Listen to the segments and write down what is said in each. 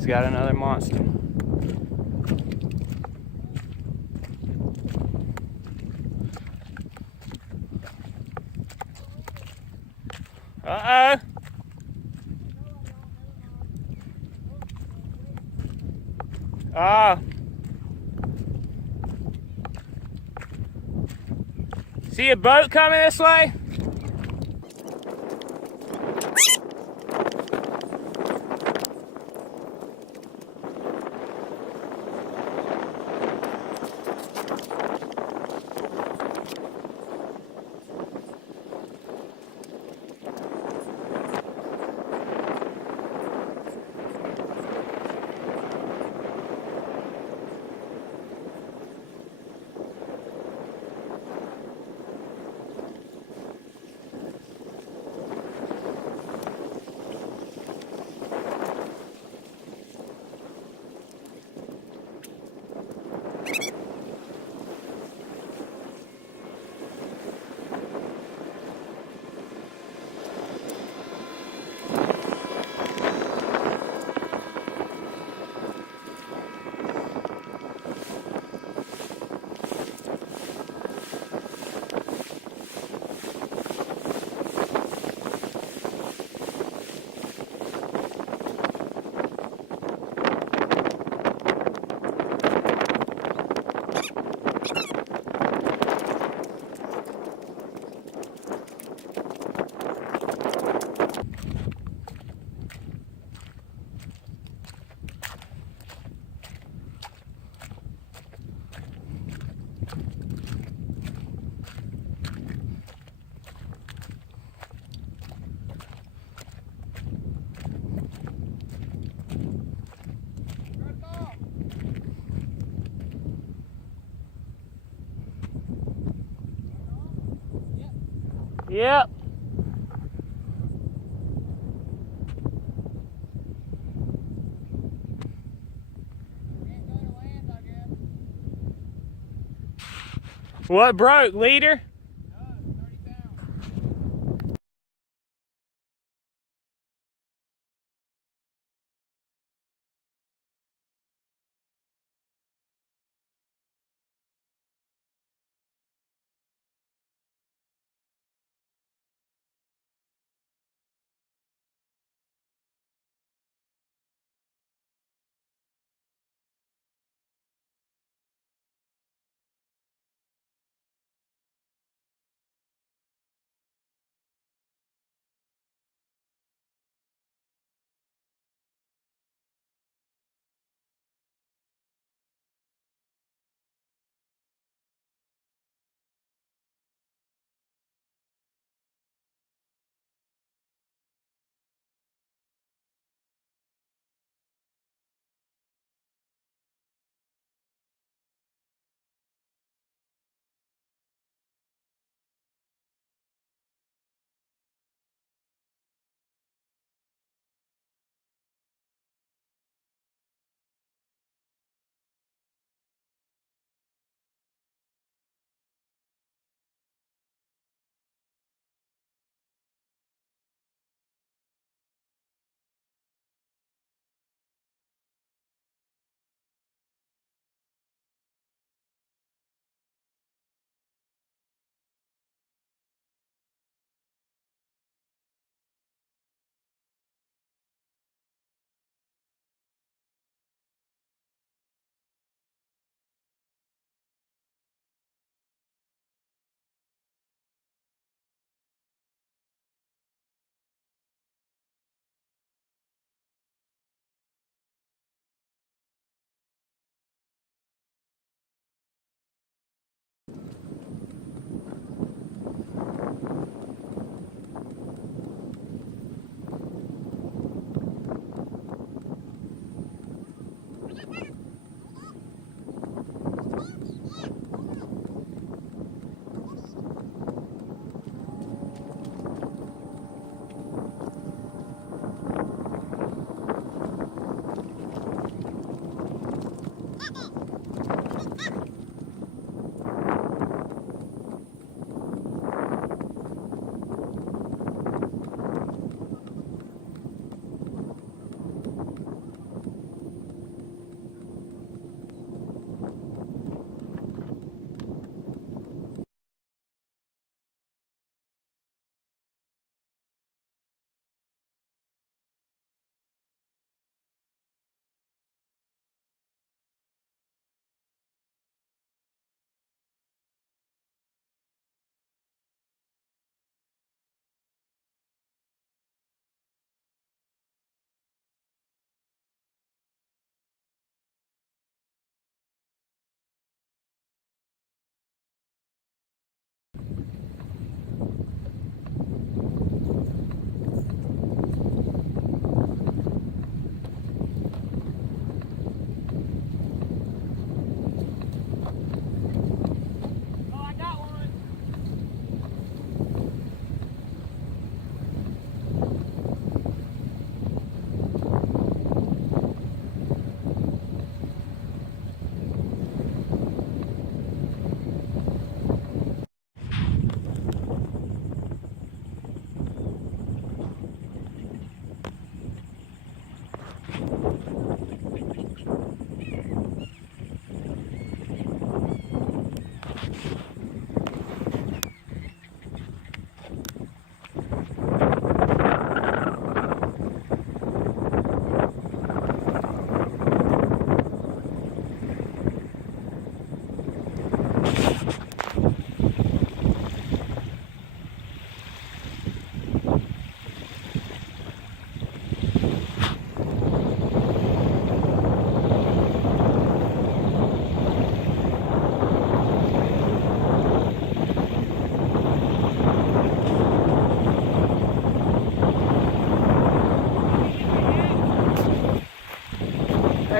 He's got another monster. Uh-oh. Ah. See a boat coming this way? Yep. What broke, leader?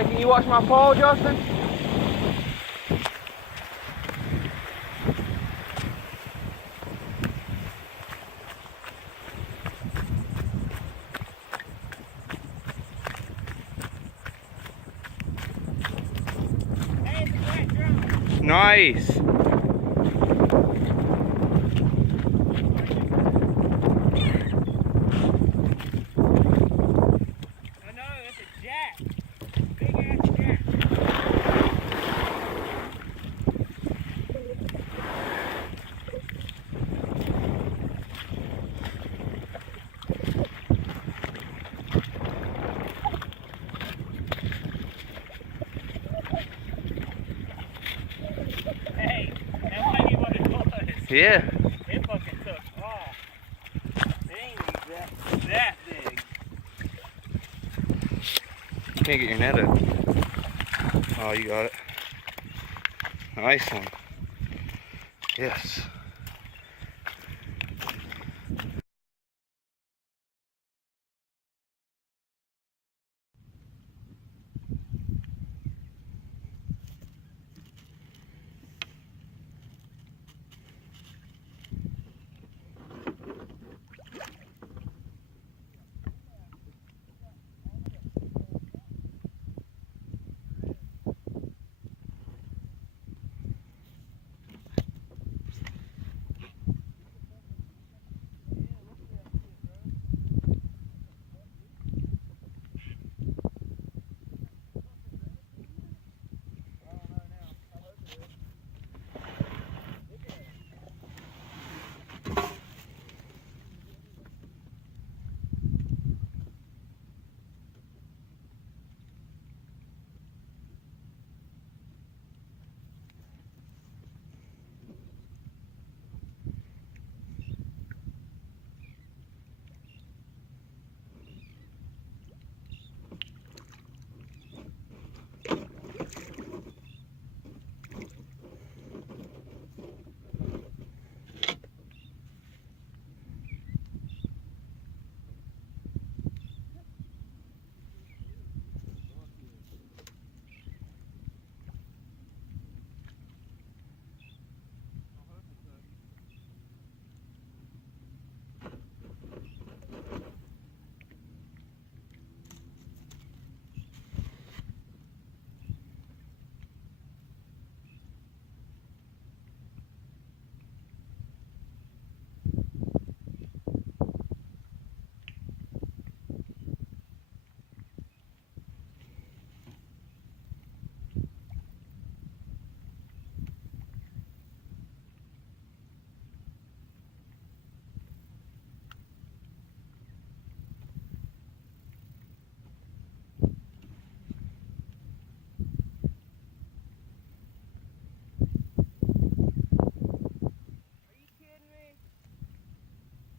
Hey, can you watch my pole, Justin? Nice. Yeah. It fucking took off. Dang, that big. Can't get your net up. Oh, you got it. Nice one. Yes.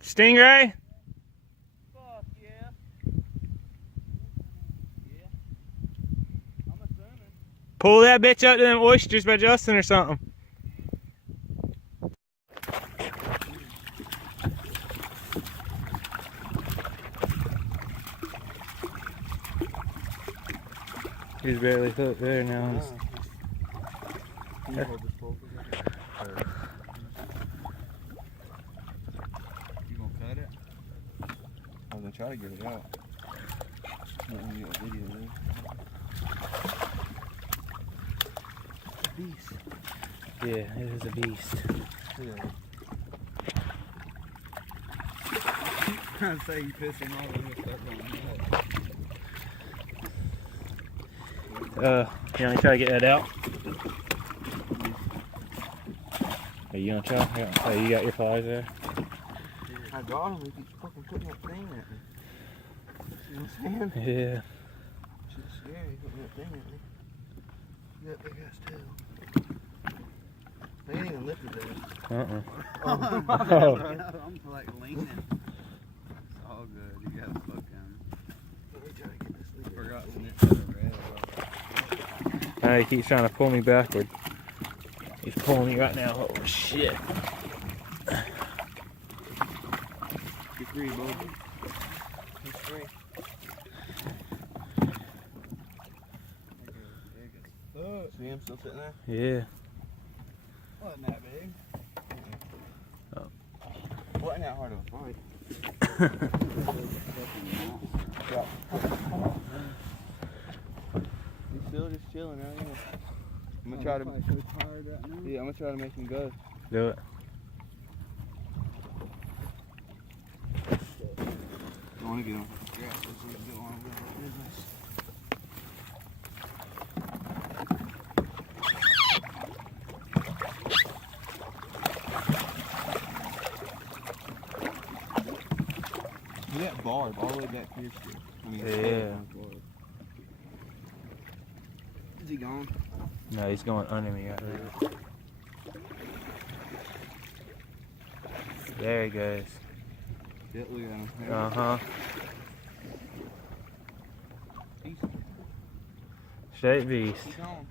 Stingray? Fuck yeah. Yeah. I'm assuming. Pull that bitch up to them oysters by Justin or something. He's barely hooked there now. Can you hold this pole for a second? You gonna cut it? I was gonna try to get it out. Let me get a video there. Beast. Yeah, it is a beast. Yeah. Trying to say you pissing all over the stuff on that. You want to try to get that out? Are you gonna try? Yeah. Oh, you got your flies there? I got him. He keeps fucking putting that thing at me. You know what I'm saying? Yeah. Shit's scary putting that thing at me. That big ass tail. They ain't even lifted that. Oh. I'm like leaning. It's all good. You got a fucking. Let me try to get this thing. Forgot to knit that red. He keeps trying to pull me backward. He's pulling me right now. Oh shit. You're free, bud. He's free. See him still sitting there? Yeah. Wasn't that big. Oh. Wasn't that hard of a fight. He's still just chilling out here. I'm gonna try to. Yeah, I'm gonna try to make him go. Do it. I want to get him. Yeah, so we can go on with our business. Look at that barb all the way back here still. I mean, Yeah. Is he gone? No, he's going under me right there. There he goes. Yeah, look at him. There. Uh-huh. He's Straight beast. gone.